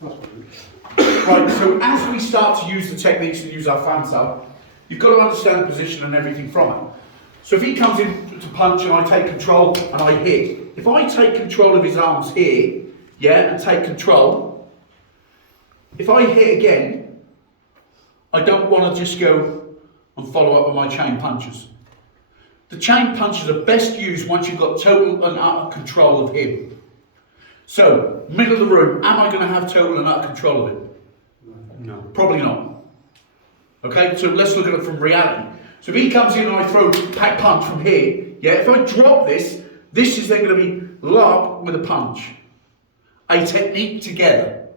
Right, so as we start to use the techniques and use our fan sal, you've got to understand the position and everything from it. So if he comes in to punch and I take control and I hit, if I take control of his arms here, yeah, and take control, if I hit again, I don't want to just go and follow up with my chain punches. The chain punches are best used once you've got total and utter control of him. So, middle of the room, am I going to have total and utter control of him? No. Probably not. Okay, so let's look at it from reality. So if he comes in and I throw pack punch from here, yeah, if I drop this, this is then going to be lob with a punch. A technique together.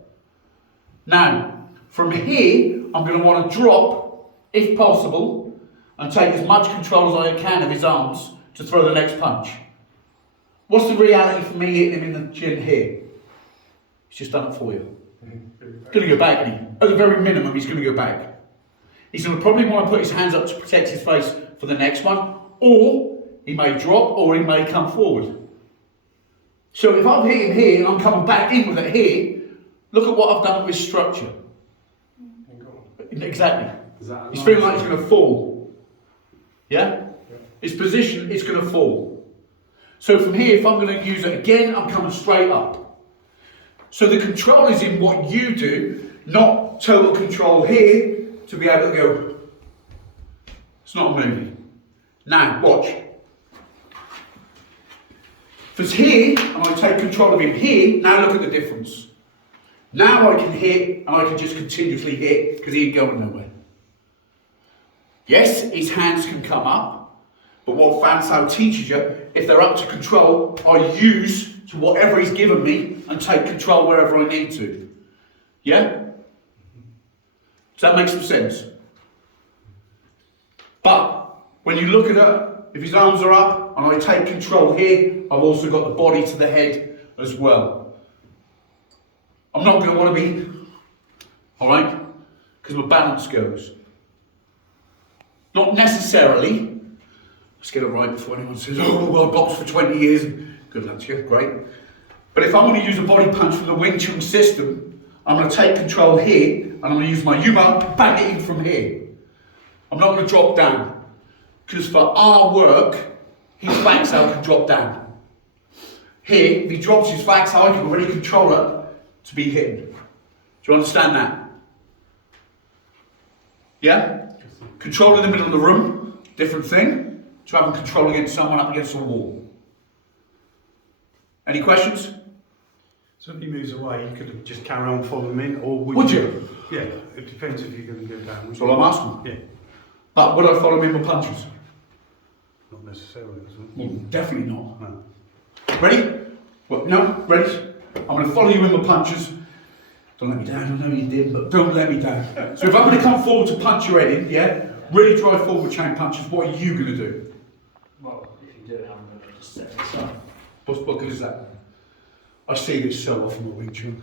Now, from here, I'm going to want to drop, if possible, and take as much control as I can of his arms to throw the next punch. What's the reality for me hitting him in the chin here? He's just done it for you. He's going to go back, isn't he? At the very minimum, he's going to go back. He's going to probably want to put his hands up to protect his face for the next one, or he may drop, or he may come forward. So if I've hit him here and I'm coming back in with it here, look at what I've done with his structure. Exactly. He's feeling like he's going to fall. Yeah? His position is going to fall. So from here, if I'm going to use it again, I'm coming straight up. So the control is in what you do, not total control here to be able to go. It's not a movie. Now, watch. If it's here, and I take control of him here, now look at the difference. Now I can hit, and I can just continuously hit, because he ain't going nowhere. Yes, his hands can come up, but what fan sal teaches you, if they're up to control, I use to whatever he's given me, and take control wherever I need to. Yeah? Does that make some sense? But, when you look at it, if his arms are up, and I take control here, I've also got the body to the head as well. I'm not going to want to be, alright? Because my balance goes. Not necessarily, let's get it right before anyone says, oh, well, I boxed for 20 years, good luck to you, great. But if I'm going to use a body punch from the Wing Chun system, I'm going to take control here, and I'm going to use my Yuma, bang it in from here. I'm not going to drop down. Because for our work, his back sal can drop down. Here, if he drops his back sal, I can already control it to be hidden. Do you understand that? Yeah? Control in the middle of the room, different thing, to having control against someone up against a wall. Any questions? So if he moves away, you could just carry on following him in, or Would you? Yeah, it depends if you're going to go down. That's all I'm asking. Yeah. But would I follow him with punches? Not necessarily, isn't it? Well, definitely not. No. Ready? Well, no, ready? I'm going to follow you in with punches. Don't let me down, I know you did, but don't let me down. So if I'm going to come forward to punch your head in, yeah, really drive forward with chain punches, what are you going to do? Well, if you do it, I'm going to just set this up. What good is that? I see this so often with Wing Chun.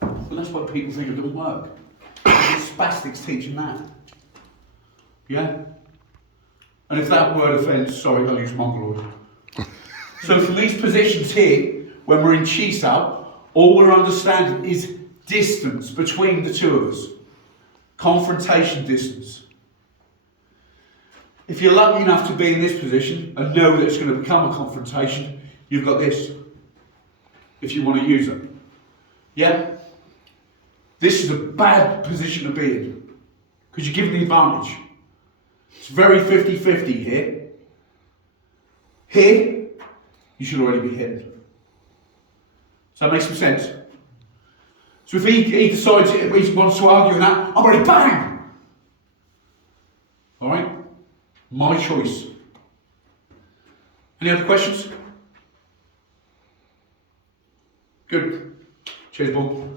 And that's why people think it doesn't work. It's spastics teaching that. Yeah? And if that word offends, sorry, I'll use Mongoloid. So from these positions here, when we're in Chi Sao, all we're understanding is distance between the two of us. Confrontation distance. If you're lucky enough to be in this position and know that it's going to become a confrontation, you've got this. If you want to use it. Yeah? This is a bad position to be in. Because you're given the advantage. It's very 50-50 here. Here, you should already be hitting. Does that make some sense? So if he decides he wants to argue in that, I'm ready, bang! Alright? My choice. Any other questions? Good. Cheers, Bob.